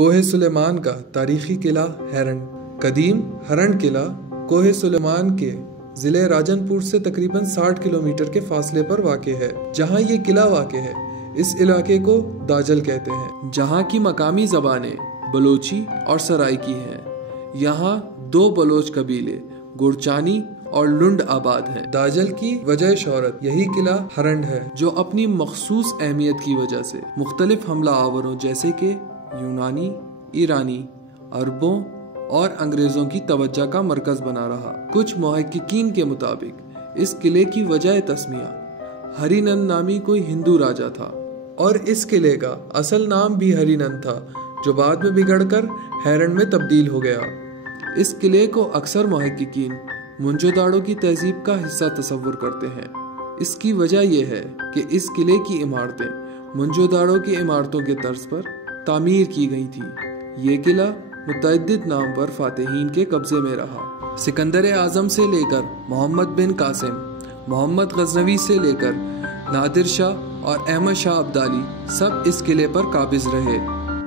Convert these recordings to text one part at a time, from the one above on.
کوہ سلیمان کا تاریخی قلعہ ہرن۔ قدیم ہرن قلعہ کوہ سلیمان کے ضلع راجن پور سے تقریباً 60 کلومیٹر کے فاصلے پر واقع ہے۔ جہاں یہ قلعہ واقع ہے اس علاقے کو داجل کہتے ہیں، جہاں کی مقامی زبانیں بلوچی اور سرائیکی ہیں۔ یہاں 2 بلوچ قبیلے گورچانی اور لنڈ آباد ہیں۔ داجل کی وجہ شہرت یہی قلعہ ہرن ہے، جو اپنی مخصوص اہمیت کی وجہ سے مختلف حملہ آوروں جیسے کہ یونانی، ایرانی، عربوں اور انگریزوں کی توجہ کا مرکز بنا رہا۔ کچھ محققین کے مطابق اس قلعے کی وجہ تسمیہ ہری نند نامی کوئی ہندو راجا تھا، اور اس قلعے کا اصل نام بھی ہری نند تھا، جو بعد میں بگڑ کر ہیرن میں تبدیل ہو گیا۔ اس قلعے کو اکثر محققین منجو داڑو کی تہذیب کا حصہ تصور کرتے ہیں۔ اس کی وجہ یہ ہے کہ اس قلعے کی عمارتیں منجو داڑو کی عمارتوں کے طرز پر تعمیر کی گئی تھی۔ یہ قلعہ متعدد نامور فاتحین کے قبضے میں رہا۔ سکندر اعظم سے لے کر محمد بن قاسم، محمد غزنوی سے لے کر نادر شاہ اور احمد شاہ ابدالی سب اس قلعے پر قابض رہے۔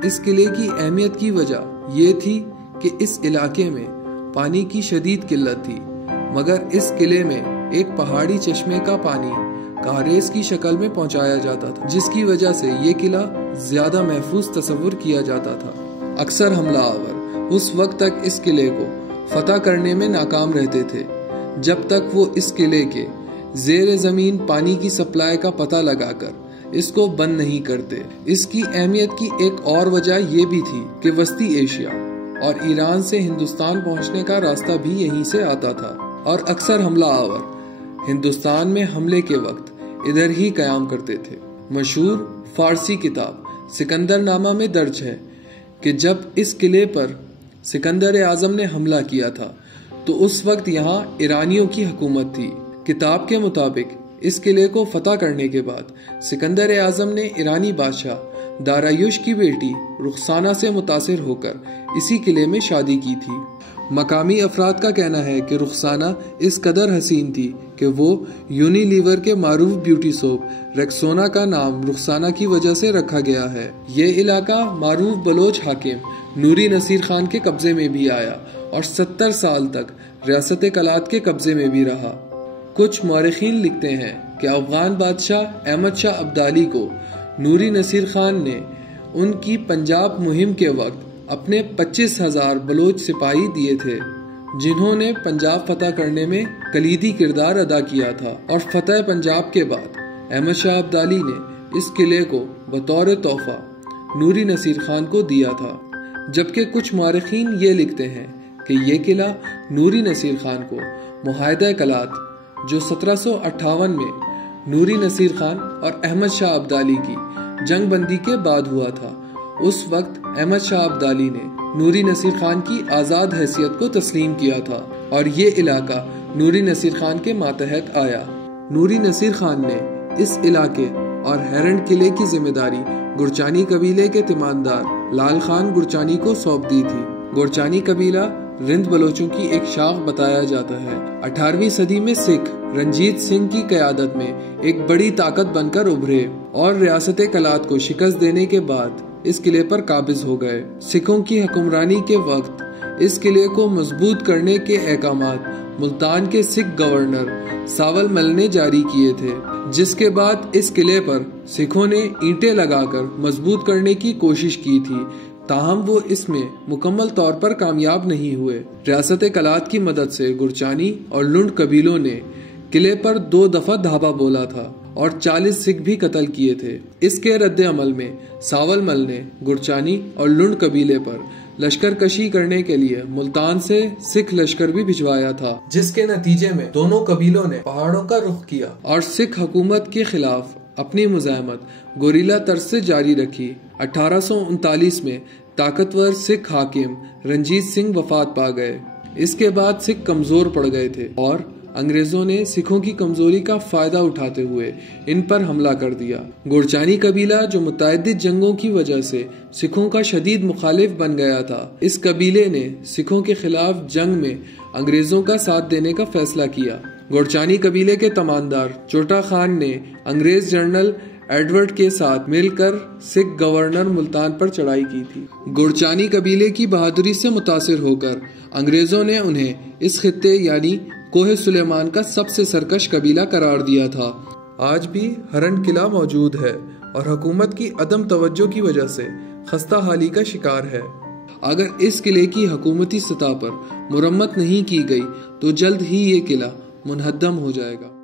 اس قلعے کی اہمیت کی وجہ یہ تھی کہ اس علاقے میں پانی کی شدید قلت تھی، مگر اس قلعے میں ایک پہاڑی چشمے کا پانی کاریز کی شکل میں پہنچایا جاتا تھا، جس کی وجہ سے یہ قلعہ زیادہ محفوظ تصور کیا جاتا تھا۔ اکثر حملہ آور اس وقت تک اس قلعے کو فتح کرنے میں ناکام رہتے تھے جب تک وہ اس قلعے کے زیر زمین پانی کی سپلائی کا پتہ لگا کر اس کو بند نہیں کرتے۔ اس کی اہمیت کی ایک اور وجہ یہ بھی تھی کہ وسطی ایشیا اور ایران سے ہندوستان پہنچنے کا راستہ بھی یہیں سے آتا تھا، اور اکثر حملہ آور ہندوستان میں حملے کے وقت ادھر ہی قیام کرتے تھے۔ مشہور فارسی کتاب سکندر نامہ میں درج ہے کہ جب اس قلعے پر سکندر اعظم نے حملہ کیا تھا تو اس وقت یہاں ایرانیوں کی حکومت تھی۔ کتاب کے مطابق اس قلعے کو فتح کرنے کے بعد سکندر اعظم نے ایرانی بادشاہ دارایوش کی بیٹی رخسانہ سے متاثر ہو کر اسی قلعے میں شادی کی تھی۔ مقامی افراد کا کہنا ہے کہ رخسانہ اس قدر حسین تھی کہ وہ یونیلیور کے معروف بیوٹی سوپ ریکسونا کا نام رخسانہ کی وجہ سے رکھا گیا ہے۔ یہ علاقہ معروف بلوچ حاکم نوری نصیر خان کے قبضے میں بھی آیا اور 70 سال تک ریاست کلات کے قبضے میں بھی رہا۔ کچھ مورخین لکھتے ہیں کہ افغان بادشاہ احمد شاہ ابدالی کو نوری نصیر خان نے ان کی پنجاب مہم کے وقت اپنے 25,000 بلوچ سپاہی دیے تھے، جنہوں نے پنجاب فتح کرنے میں کلیدی کردار ادا کیا تھا، اور فتح پنجاب کے بعد احمد شاہ ابدالی نے اس قلعے کو بطور تحفہ نوری نصیر خان کو دیا تھا۔ جبکہ کچھ مورخین یہ لکھتے ہیں کہ یہ قلعہ نوری نصیر خان کو معاہدہ کلات جو 1758 میں نوری نصیر خان اور احمد شاہ ابدالی کی جنگ بندی کے بعد ہوا تھا، اس وقت احمد شاہ ابدالی نے نوری نصیر خان کی آزاد حیثیت کو تسلیم کیا تھا، اور یہ علاقہ نوری نصیر خان کے ماتحت آیا۔ نوری نصیر خان نے اس علاقے اور ہیرن قلعے کی ذمہ داری گورچانی قبیلے کے تیماردار لال خان گورچانی کو سونپ دی تھی۔ گورچانی قبیلہ رند بلوچوں کی ایک شاخ بتایا جاتا ہے۔ 18ویں صدی میں سکھ رنجیت سنگھ کی قیادت میں ایک بڑی طاقت بن کر ابھرے اور ریاست کلات کو شکست دینے کے بعد اس قلعے پر قابض ہو گئے۔ سکھوں کی حکمرانی کے وقت اس قلعے کو مضبوط کرنے کے احکامات ملتان کے سکھ گورنر ساول مل نے جاری کیے تھے، جس کے بعد اس قلعے پر سکھوں نے اینٹیں لگا کر مضبوط کرنے کی کوشش کی تھی، تاہم وہ اس میں مکمل طور پر کامیاب نہیں ہوئے۔ ریاست کلات کی مدد سے گورچانی اور لنڈ قبیلوں نے قلعے پر 2 دفعہ دھاوا بولا تھا اور 40 سکھ بھی قتل کیے تھے۔ اس کے رد عمل میں ساول مل نے گورچانی اور لنڈ قبیلے پر لشکر کشی کرنے کے لیے ملتان سے سکھ لشکر بھی بھجوایا تھا، جس کے نتیجے میں دونوں قبیلوں نے پہاڑوں کا رخ کیا اور سکھ حکومت کے خلاف اپنی مزاحمت گوریلا طرز سے جاری رکھی۔ 1839 میں طاقتور سکھ حاکم رنجیت سنگھ وفات پا گئے۔ اس کے بعد سکھ کمزور پڑ گئے تھے اور انگریزوں نے سکھوں کی کمزوری کا فائدہ اٹھاتے ہوئے ان پر حملہ کر دیا۔ گورچانی قبیلہ جو متعدد جنگوں کی وجہ سے سکھوں کا شدید مخالف بن گیا تھا، اس قبیلے نے سکھوں کے خلاف جنگ میں انگریزوں کا ساتھ دینے کا فیصلہ کیا۔ گورچانی قبیلے کے تیماردار چوٹا خان نے انگریز جنرل ایڈورڈ کے ساتھ مل کر سکھ گورنر ملتان پر چڑھائی کی تھی۔ گورچانی قبیلے کی بہادری سے متاثر ہو کر انگریزوں نے انہیں اس خطے یعنی کوہ سلیمان کا سب سے سرکش قبیلہ قرار دیا تھا۔ آج بھی ہرن قلعہ موجود ہے اور حکومت کی عدم توجہ کی وجہ سے خستہ حالی کا شکار ہے۔ اگر اس قلعے کی حکومتی سطح پر مرمت نہیں کی گئی تو جلد ہی یہ قلعہ منہدم ہو جائے گا۔